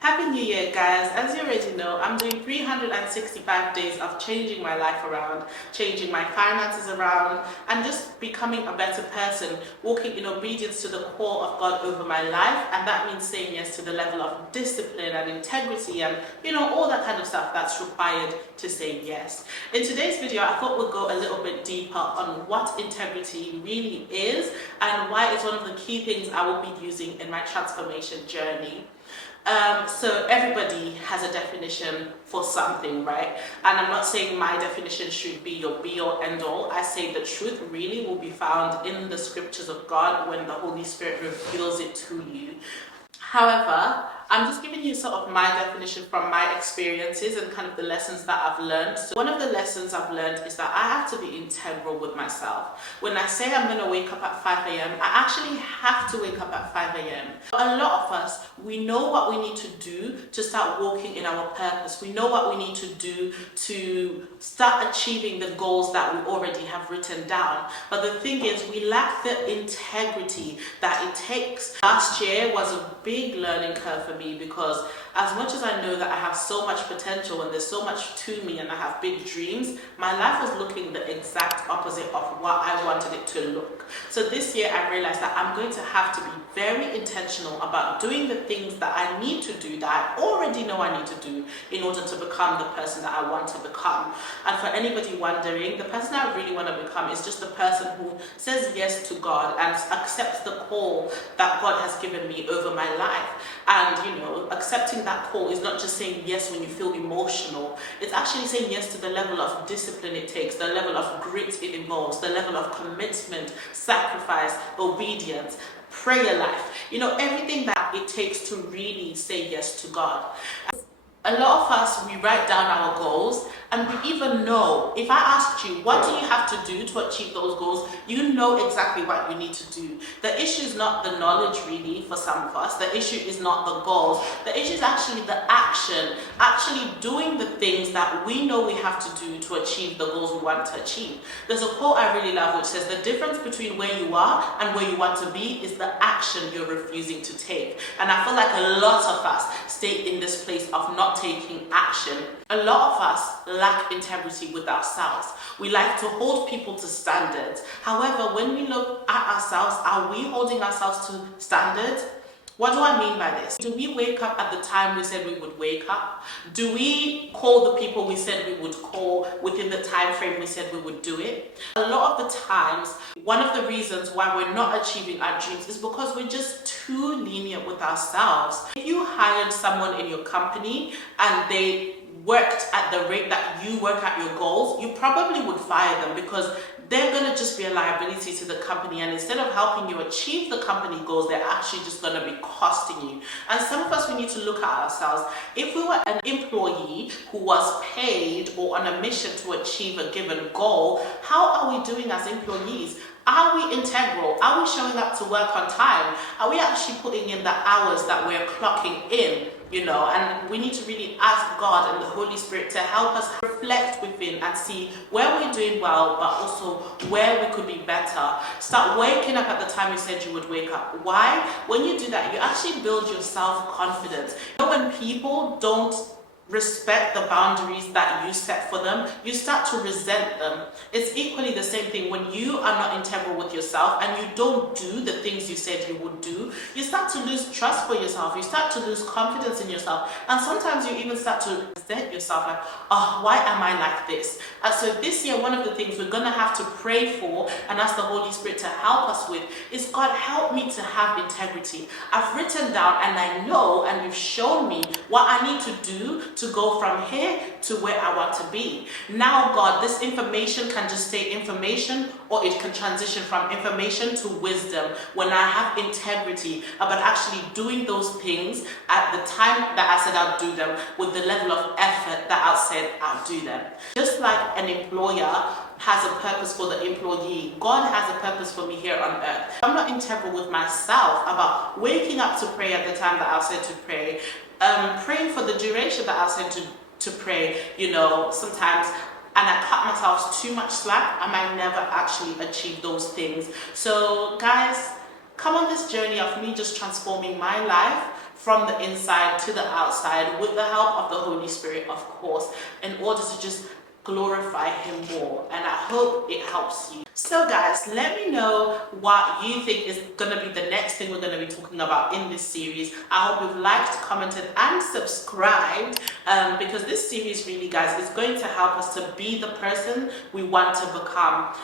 Happy New Year, guys. As you already know, I'm doing 365 days of changing my life around, changing my finances around, and just becoming a better person, walking in obedience to the call of God over my life. And that means saying yes to the level of discipline and integrity and, all that kind of stuff that's required to say yes. In today's video, I thought we'd go a little bit deeper on what integrity really is and why it's one of the key things I will be using in my transformation journey. So everybody has a definition for something, right? And I'm not saying my definition should be your be or end all. I say the truth really will be found in the scriptures of God when the Holy Spirit reveals it to you. However, I'm just giving you sort of my definition from my experiences and kind of the lessons that I've learned. So one of the lessons I've learned is that I have to be integral with myself. When I say I'm going to wake up at 5 a.m., I actually have to wake up at 5 a.m. A lot of us, we know what we need to do to start walking in our purpose. We know what we need to do to start achieving the goals that we already have written down. But the thing is, we lack the integrity that it takes. Last year was a big learning curve for me because as much as I know that I have so much potential and there's so much to me and I have big dreams, my life was looking the exact opposite of what I wanted it to look. So this year I realized that I'm going to have to be very intentional about doing the things that I need to do, that I already know I need to do in order to become the person that I want to become. And for anybody wondering, the person I really want to become is just the person who says yes to God and accepts the call that God has given me over my life. And accepting that call is not just saying yes when you feel emotional. It's actually saying yes to the level of discipline it takes, the level of grit it involves, the level of commitment, sacrifice, obedience, prayer life, everything that it takes to really say yes to God. A lot of us, we write down our goals and we even know, if I asked you, what do you have to do to achieve those goals? You know exactly what you need to do. The issue is not the knowledge really for some of us. The issue is not the goals. The issue is actually the action, actually doing the things that we know we have to do to achieve the goals we want to achieve. There's a quote I really love which says, the difference between where you are and where you want to be is the action you're refusing to take. And I feel like a lot of us stay in this place of not taking action. A lot of us lack integrity with ourselves. We like to hold people to standards. However, when we look at ourselves, are we holding ourselves to standards? What do I mean by this? Do we wake up at the time we said we would wake up? Do we call the people we said we would call within the time frame we said we would do it? A lot of the times, one of the reasons why we're not achieving our dreams is because we're just too lenient with ourselves. If you hired someone in your company and they worked at the rate that you work at your goals, you probably would fire them because they're going to just be a liability to the company, and instead of helping you achieve the company goals, they're actually just going to be costing you. And some of us, we need to look at ourselves. If we were an employee who was paid or on a mission to achieve a given goal, how are we doing as employees? Are we integral? Are we showing up to work on time? Are we actually putting in the hours that we're clocking in? And we need to really ask God and the Holy Spirit to help us reflect within and see where we're doing well, but also where we could be better. Start waking up at the time you said you would wake up. Why? When you do that, you actually build your self-confidence. When people don't respect the boundaries that you set for them, you start to resent them. It's equally the same thing when you are not integral with yourself and you don't do the things you said you would do. You start to lose trust for yourself. You start to lose confidence in yourself. And sometimes you even start to resent yourself, like, oh, why am I like this? And so this year, one of the things we're going to have to pray for and ask the Holy Spirit to help us with is, God, help me to have integrity. I've written down and I know, and you've shown me what I need to do to go from here to where I want to be. Now, God, this information can just stay information, or it can transition from information to wisdom when I have integrity about actually doing those things at the time that I said I'll do them, with the level of effort that I said I'll do them. Just like an employer has a purpose for the employee, God has a purpose for me here on earth. I'm not integral with myself about waking up to pray at the time that I said to pray, praying for the duration that I said to pray, sometimes, and I cut myself too much slack, I might never actually achieve those things. So guys, come on this journey of me just transforming my life from the inside to the outside with the help of the Holy Spirit, of course, in order to just glorify Him more. And I hope it helps you. So guys, let me know what you think is going to be the next thing we're going to be talking about in this series. I hope you've liked, commented and subscribed, because this series really, guys, is going to help us to be the person we want to become.